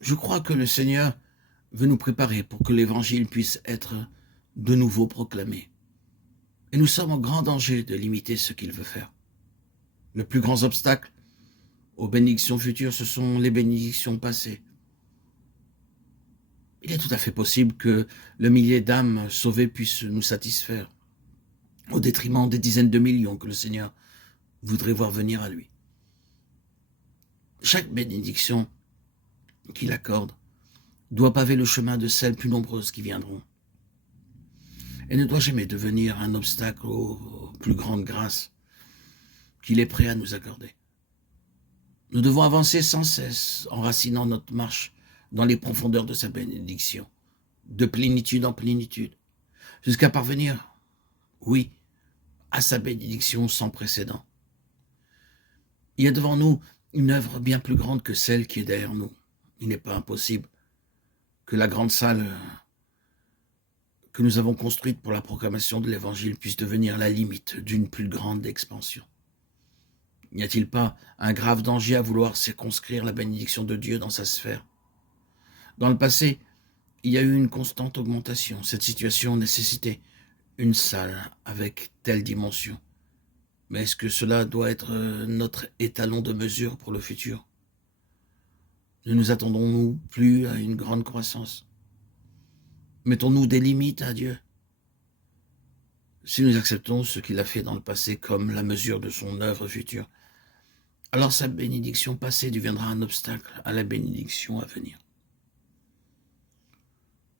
Je crois que le Seigneur veut nous préparer pour que l'Évangile puisse être de nouveau proclamé. Et nous sommes en grand danger de limiter ce qu'il veut faire. Le plus grand obstacle aux bénédictions futures, ce sont les bénédictions passées. Il est tout à fait possible que le millier d'âmes sauvées puisse nous satisfaire, au détriment des dizaines de millions que le Seigneur voudrait voir venir à lui. Chaque bénédiction qu'il accorde doit paver le chemin de celles plus nombreuses qui viendront, et ne doit jamais devenir un obstacle aux plus grandes grâces qu'il est prêt à nous accorder. Nous devons avancer sans cesse, enracinant notre marche dans les profondeurs de sa bénédiction, de plénitude en plénitude, jusqu'à parvenir, oui, à sa bénédiction sans précédent. Il y a devant nous une œuvre bien plus grande que celle qui est derrière nous. Il n'est pas impossible que la grande salle que nous avons construite pour la proclamation de l'Évangile puisse devenir la limite d'une plus grande expansion. N'y a-t-il pas un grave danger à vouloir circonscrire la bénédiction de Dieu dans sa sphère? Dans le passé, il y a eu une constante augmentation. Cette situation nécessitait une salle avec telle dimension. Mais est-ce que cela doit être notre étalon de mesure pour le futur? Ne nous attendons-nous plus à une grande croissance? Mettons-nous des limites à Dieu? Si nous acceptons ce qu'il a fait dans le passé comme la mesure de son œuvre future, alors sa bénédiction passée deviendra un obstacle à la bénédiction à venir.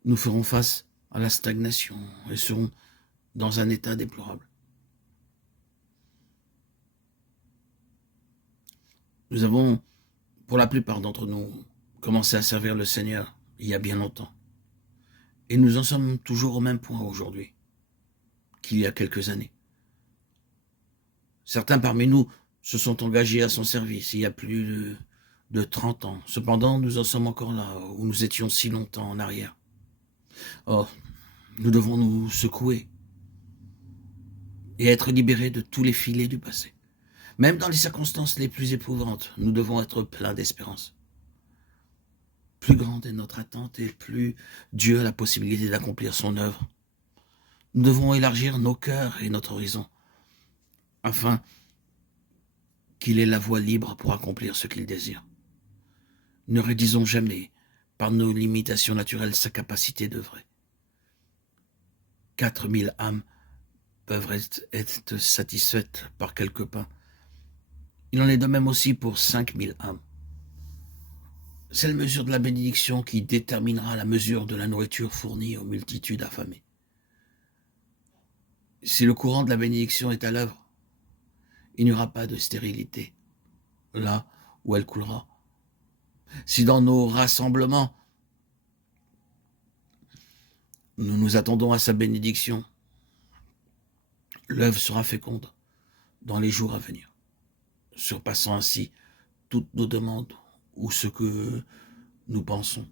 Nous ferons face à la stagnation et serons dans un état déplorable. Nous avons, pour la plupart d'entre nous, commencé à servir le Seigneur il y a bien longtemps. Et nous en sommes toujours au même point aujourd'hui qu'il y a quelques années. Certains parmi nous se sont engagés à son service il y a plus de 30 ans. Cependant, nous en sommes encore là, où nous étions si longtemps en arrière. Oh, nous devons nous secouer et être libérés de tous les filets du passé. Même dans les circonstances les plus éprouvantes, nous devons être pleins d'espérance. Plus grande est notre attente et plus Dieu a la possibilité d'accomplir son œuvre. Nous devons élargir nos cœurs et notre horizon, afin qu'il ait la voie libre pour accomplir ce qu'il désire. Ne réduisons jamais, par nos limitations naturelles, sa capacité d'œuvrer. 4000 âmes peuvent être satisfaites par quelques pains. Il en est de même aussi pour 5000 âmes. C'est la mesure de la bénédiction qui déterminera la mesure de la nourriture fournie aux multitudes affamées. Si le courant de la bénédiction est à l'œuvre, il n'y aura pas de stérilité là où elle coulera. Si dans nos rassemblements, nous nous attendons à sa bénédiction, l'œuvre sera féconde dans les jours à venir, surpassant ainsi toutes nos demandes ou ce que nous pensons.